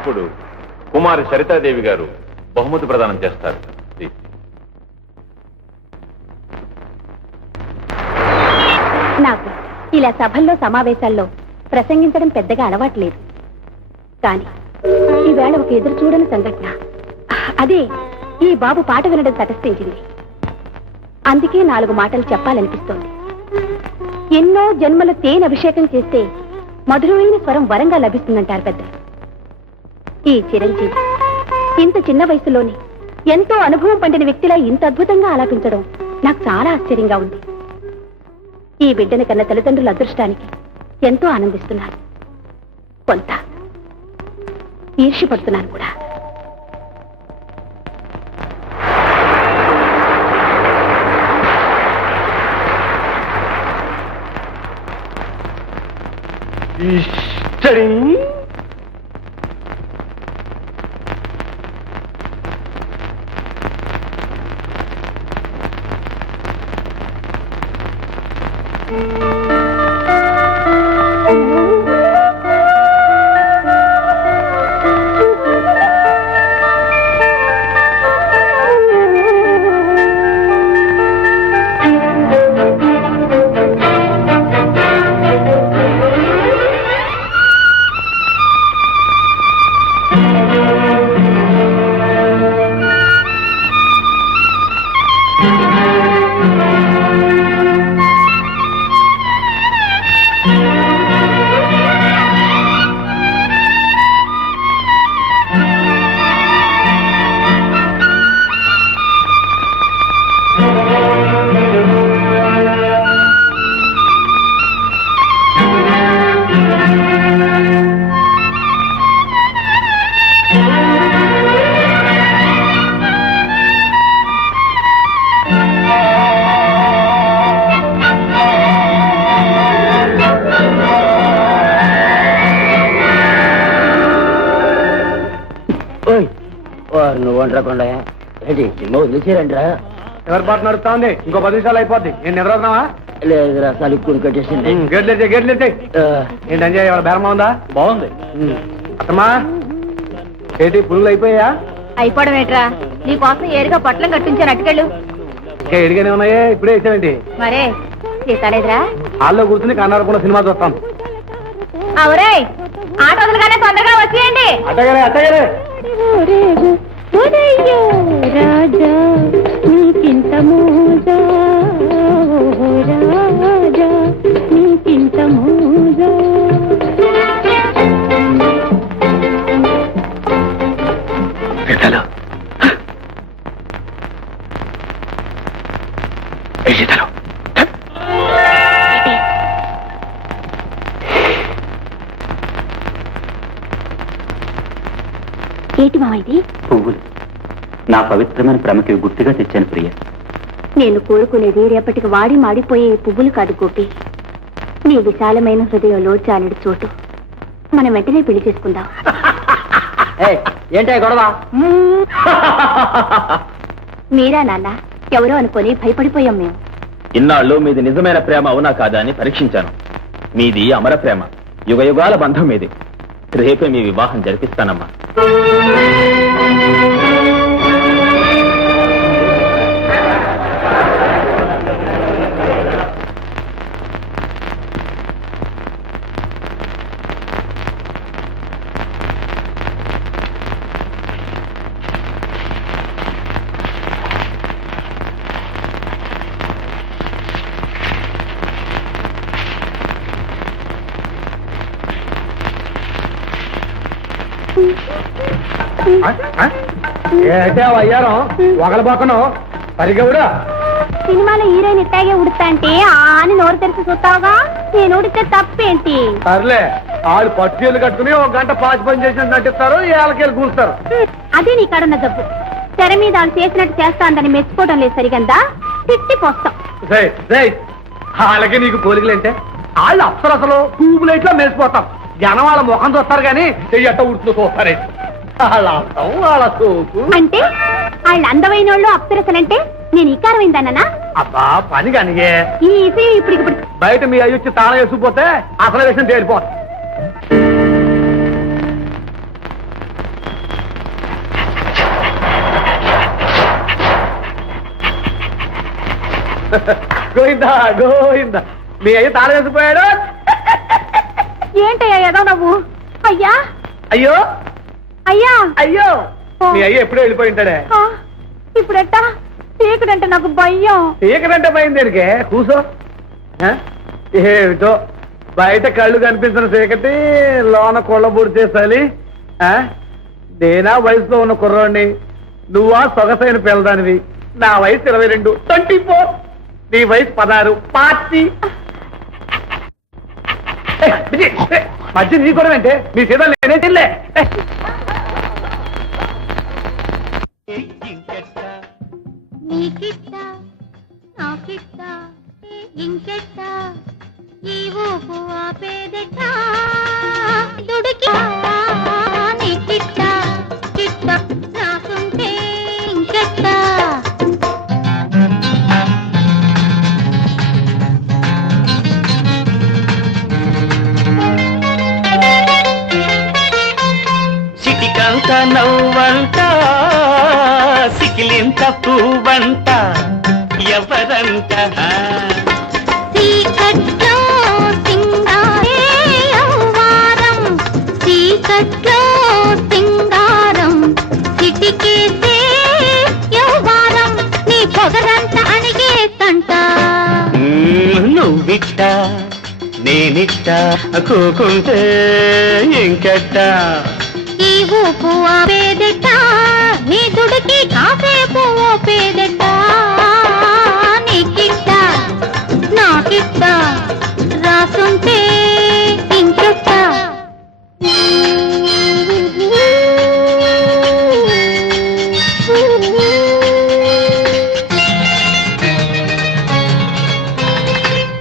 ఇప్పుడు కుమారి సరితాదేవి గారు బహుమతి ప్రదానం చేస్తారు. నాకు ఇలా సభల్లో సమావేశాల్లో ప్రసంగించడం పెద్దగా అలవాట్లేదు. కానీ ఈవేళ ఒక ఎదురు చూడని సంఘటన, అదే ఈ బాబు పాట వినడం తటస్థించింది. అందుకే 4 మాటలు చెప్పాలనిపిస్తోంది. ఎన్నో జన్మల తేనె అభిషేకం చేస్తే మధురమైన స్వరం వరంగా లభిస్తుందంటారు పెద్దలు. ఈ చిరంజీవి ఇంత చిన్న వయసులోనే ఎంతో అనుభవం పండిన వ్యక్తిలా ఇంత అద్భుతంగా ఆలాపించడం నాకు చాలా ఆశ్చర్యంగా ఉంది. ఈ బిడ్డని కన్న తల్లిదండ్రుల అదృష్టానికి ఎంతో ఆనందిస్తున్నాను. కొంత ఈర్ష్యపడుతున్నాను కూడా. నువ్వు వంటకుండా సినిమా వదిలేసారంట్రా? ఎవరి పాట నడుస్తా ఉంది? ఇంకో 10 నిమిషాలు అయిపోద్ది. నేను నిద్రవుతున్నావా? లేదురా, సలుక్కుని కట్టేసింది. గేట్లెట్టే ఏంటి అంజయ్, ఎవరి బేరమా ఉందా? బాగుంది. అత్తమ్మా ఏంటి పురుగులు అయిపోయా? అయిపోవడం ఏంట్రా, నీకోసం ఏరుగా పొట్లం కట్టించాను. అటుకెళ్ళు. ఇంకా ఎడిగానే ఉన్నాయే, ఇప్పుడే వేసావేంటి? మరే చేస్తాలేదురా. హాల్లో కూర్చుని కన్నారకుండా సినిమా చూస్తాం. అవురే, ఆట వదలగానే తొందరగా వచ్చేయండి. అట్టగానే అట్టగానే. రాజా నీకింత మోజా, రాజా నీకింత మోజా. ఏంటి మామ ఇది? పువ్వులు. నా పవిత్రమైన ప్రేమకి గుర్తుగా తెచ్చాను ప్రియ. నేను కోరుకునేది రేపటికి వాడి మాడిపోయే పువ్వులు కాదు గోపి. నీ విశాలమైన హృదయంలో చాలెడు చోటు. మనం వెంటనే పెళ్లి చేసుకుందాం. ఏంటో గొడవ? మీరా నాన్న? ఎవరో అనుకొని భయపడిపోయాం మేము. ఇన్నాళ్ళు మీది నిజమైన ప్రేమ అవునా కాదా అని పరీక్షించాను. మీది అమర ప్రేమ, యుగ యుగాల బంధం మీది. రేపే మీ వివాహం జరిపిస్తానమ్మా. ఏంటే అయ్యారం ఒకళ్ళ పక్కన సరిగ్గా కూడా సినిమాలో హీరోయిన్ ఇట్టాగే ఉడుతా అంటే అని నోరు తెరిచి చూస్తావుగా. నేను ఉడితే తప్పేంటి? సర్లే, వాళ్ళు పట్టుచీలు కట్టుకుని 1 గంట పాచి పని చేసినట్టు నటిస్తారు, ఏళ్ళకెళ్ళి కూర్స్తారు. అదే నీ కాడున్న జబ్బు. తెర మీద వాళ్ళు చేసినట్టు చేస్తాందని మెచ్చుకోవడం లేదు సరిగందా, తిట్టిపోస్తాం. వాళ్ళకి నీకు పోలికలంటే వాళ్ళు అప్సరసలు ట్యూబ్ లైట్ లో మెరిసిపోతాం. జనం వాళ్ళ ముఖం చూస్తారు కానీ చెయ్యట్ట ఉడుతూ చూస్తారే. వాళ్ళ చూపు అంటే వాళ్ళు అందమైన వాళ్ళు అప్సరసలంటే నేను ఇకారమైందన్నా? అబ్బా పని కానిగే. ఈ విషయం ఇప్పుడు బయట మీ అయ్యి వచ్చి తాళం వేసుకుపోతే అసలు విషయం తేలిపోతుంది. గోయిందా గోయిందా మీ అయ్య తాళం వేసిపోయాడు. ఏంటయ్యా ఏదో నువ్వు? అయ్యా అయ్యో అయ్యా అయ్యో మీ అయ్య ఎప్పుడో వెళ్ళిపోయి ఉంటాడే. ఇప్పుడెట్టా? చీకటంటే నాకు భయం. చీకటంటే భయం దేనికే? కూసో. ఏమిటో బయట కళ్ళు కనిపించిన చీకటి, లోన కొళ్ళబూడి చేసాలి. నేనా వయసులో ఉన్న కుర్రోడిని, నువ్వా సొగసైన పిల్లదానివి. నా వయసు 22, 24. నీ వయసు 16, 40. మధ్య నీ కూడా అంటే మీ సీతలు నేనే తిల్లే. నీకిట్ట నాకిట్ట ఇంకెట్ట ఈ ఊపు ఆపేదెట్ట దుడికి నీకిట్ట కిట్ట నాకుంటే ఇంకెట్ట సిటికంత నవ్వంట సికిలింత పువ్వంట ఎవరంట చీకట్లో సింగారే యవ్వారం చీకట్లో సింగారం చిటికేసే యవ్వారం నీ పొగరంత అణిగేతంట నువ్విట్ట నేనిట్ట కూకుంటే ఇంకెట్ట ఈ ఊపు ఆపేదెట్ట నీ దుడికి కాసేపు ఓపేదెట్ట నీకిట్ట నాకిట్ట రాసుంటే ఇంకెట్ట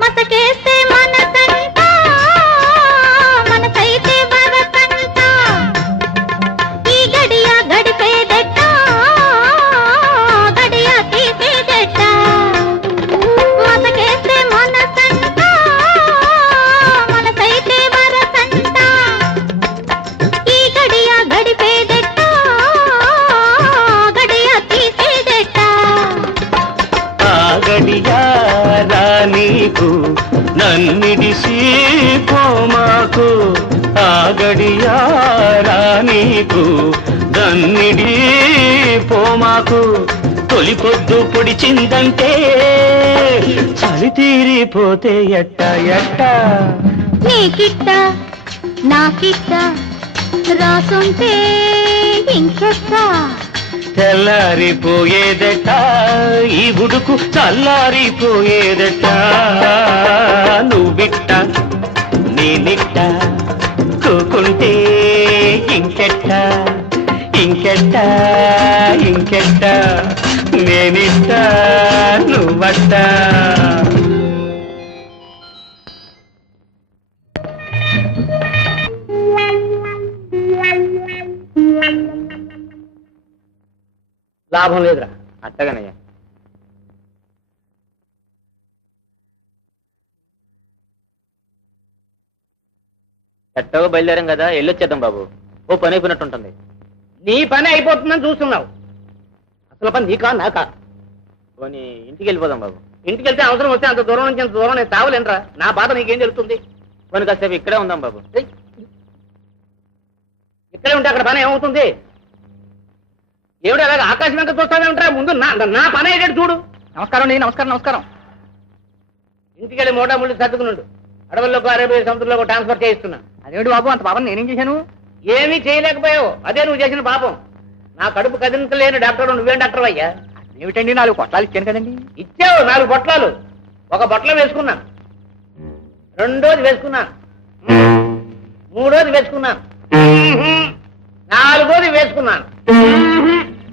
మతకేస్తే మనసంట మనసైతే వరసంట ఈ గడియ గడిపేదెట్ట గడియ తీసేదెట్ట మతకేస్తే మనసంట మనసైతే వరసంట ఈ గడియ గడిపేదెట్ట గడియ తీసేదెట్ట ఆ గడియారా నీకు నన్నిడిసి పోమాకు ఆ గడియారా నీకు నన్నిడి పోమాకు తొలి పొద్దు పొడిచిందంటే చలి తీరిపోతే ఎట్ట ఎట్ట నీకిట్ట నాకిట్ట రాసుంటే ఇంకెట్ట తెల్లారిపోయేదట ఈ బుడుకు చల్లారిపోయేదట నువ్విట్ట నేనిట్ట కూకుంటే ఇంకెట్ట ఇంకెట్ట ఇంకెట్ట నేనిట్ట నువ్వట్ట లాభం లేదురా. అట్టగానయ్యా. ఎట్టగా బయలుదేరాం కదా, వెళ్ళొచ్చేద్దాం బాబు. ఓ పని అయిపోయినట్టుంటుంది. నీ పని అయిపోతుందని చూస్తున్నావు. అసలు పని నీకా నాకా? పోనీ ఇంటికి వెళ్ళిపోదాం బాబు. ఇంటికి వెళ్తే అవసరం వస్తే అంత దూరం నుంచి అంత దూరం నేను తావలేనరా. నా బాధ నీకేం జరుగుతుంది? పోనీ కాసేపు ఇక్కడే ఉందాం బాబు. ఇక్కడే ఉంటే అక్కడ పని ఏమవుతుంది? ఏమిటి అలాగే ఆకాశం వెంక చూస్తానే ఉంటారా? ముందు నా పని అయ్యేటట్టు చూడు. నమస్కారం అండి. నమస్కారం నమస్కారం. ఇంటికి వెళ్ళి మోటా ముళ్ళు సర్దుకున్నాడు. అడవుల్లోకి అరేబియా సముద్రంలో ట్రాన్స్ఫర్ చేయిస్తున్నా. అదేమిటి బాబు అంత పాపం నేనేం చేశాను? ఏమీ చేయలేకపోయావు. అదే నువ్వు చేసిన పాపం. నా కడుపు కదిలించలేని డాక్టర్ నువ్వేం డాక్టర్ అయ్యా? ఏమిటండి 4 పొట్లాలు ఇచ్చాను కదండి. ఇచ్చావు 4 పొట్లాలు. ఒక పొట్లం వేసుకున్నాను, రెండోది వేసుకున్నాను, మూడోది వేసుకున్నాను, నాలుగోది వేసుకున్నాను.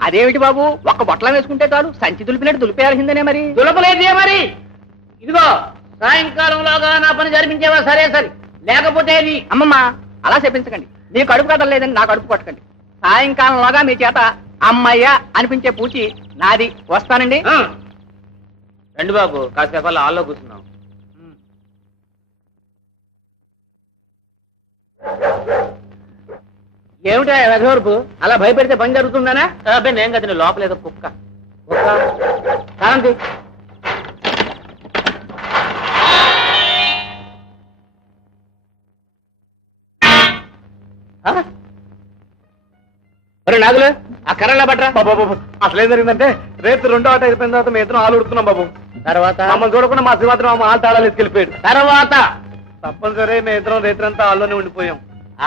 అదేమిటి బాబు ఒక్క బొట్లం వేసుకుంటే చాలు, సంచి దులిపినట్టు దులిపేయాల్సిందనే. మరి దులపలేదే మరి. ఇదిగో సాయంకాలంలోగా నా పని జరిపించేవా? సరే సరే, లేకపోతే అమ్మమ్మ అలా చెప్పించకండి. నీ కడుపు కదలేదని నా కడుపు కొట్టకండి. సాయంకాలంలోగా మీ చేత అమ్మయ్య అనిపించే పూచి నాది. వస్తానండి. రండి బాబు, కాసేపు అలా హాల్లో కూర్చున్నాం. ఏమిటా రఘువరపు అలా భయపెడితే పని జరుగుతుందనా? అబ్బాయి నేను కదా, లోపల ఏదో కుక్క. కాంతి నాగులు ఆ కర్రలా పట్రా. బాబు అసలు ఏం జరిగిందంటే రేపు 2వ ఆట అయిపోయిన తర్వాత మేము ఇద్దరం ఆలు ఉడుతున్నాం బాబు. తర్వాత మమ్మల్ని చూడకుండా మా శ్రీమాత్రం మా ఆలు తాళాలు ఎత్తుకెళ్ళిపోయాడు. తర్వాత తప్పనిసరి మేము ఇద్దరం రేత్రంతా ఆల్లోనే ఉండిపోయాం.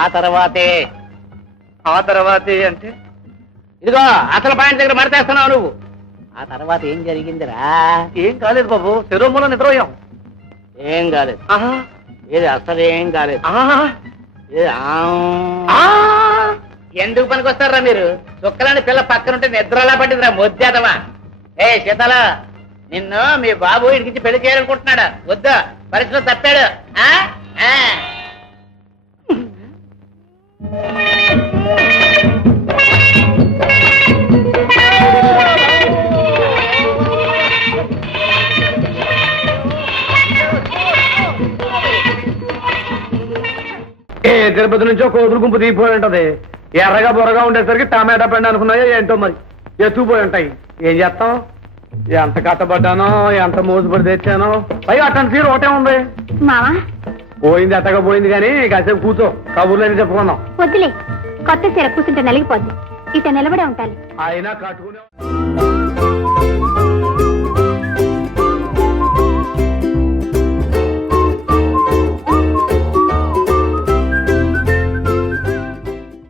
ఆ తర్వాతే ఆ తర్వాతే అంటే ఇదిగో అసలు పాయింట్ దగ్గర మడతేస్తున్నావు నువ్వు. ఆ తర్వాత ఏం జరిగిందిరా? ఏం కాలేదు బాబు, శరీరంలో నిద్రపోయాం. ఏం కాలేదు. ఆహా, ఏది అసలు ఏం కాలేదు. ఆహా, ఏది ఆ! ఎందుకు పనికొస్తారా మీరు? చుక్కలని పిల్ల పక్కనుంటే నిద్రలా పట్టిందిరా మొద్దేదవా. ఏ సీతల, నిన్ను మీ బాబు ఇడికించి పెళ్లి చేయాలనుకుంటున్నాడా? వద్దా, పరీక్షలో తప్పాడు. ఆ? ఆ. ఏ తిరుపతి నుంచో కోతులు గుంపు దిగిపోయి ఉంటది. ఎర్రగా బొరగా ఉండేసరికి టమాటా పండు అనుకున్నాయో ఏంటో మరి ఎత్తుకుపోయి ఉంటాయి. ఏం చేస్తాం? ఎంత కట్టబడ్డానో, ఎంత మోసుపడి తెచ్చానో. పైగా అట్టని సీరు ఒకటే ఉంది. మావా పోయింది అట్టగా పోయింది కానీ కాసేపు కూర్చో, కబుర్లేని చెప్పుకుందాం. వద్దులే, కొత్త చీర కూర్చుంటే నలిగిపోద్ది. ఇట నిలబడే ఉంటాలి. అయినా కట్టుకునే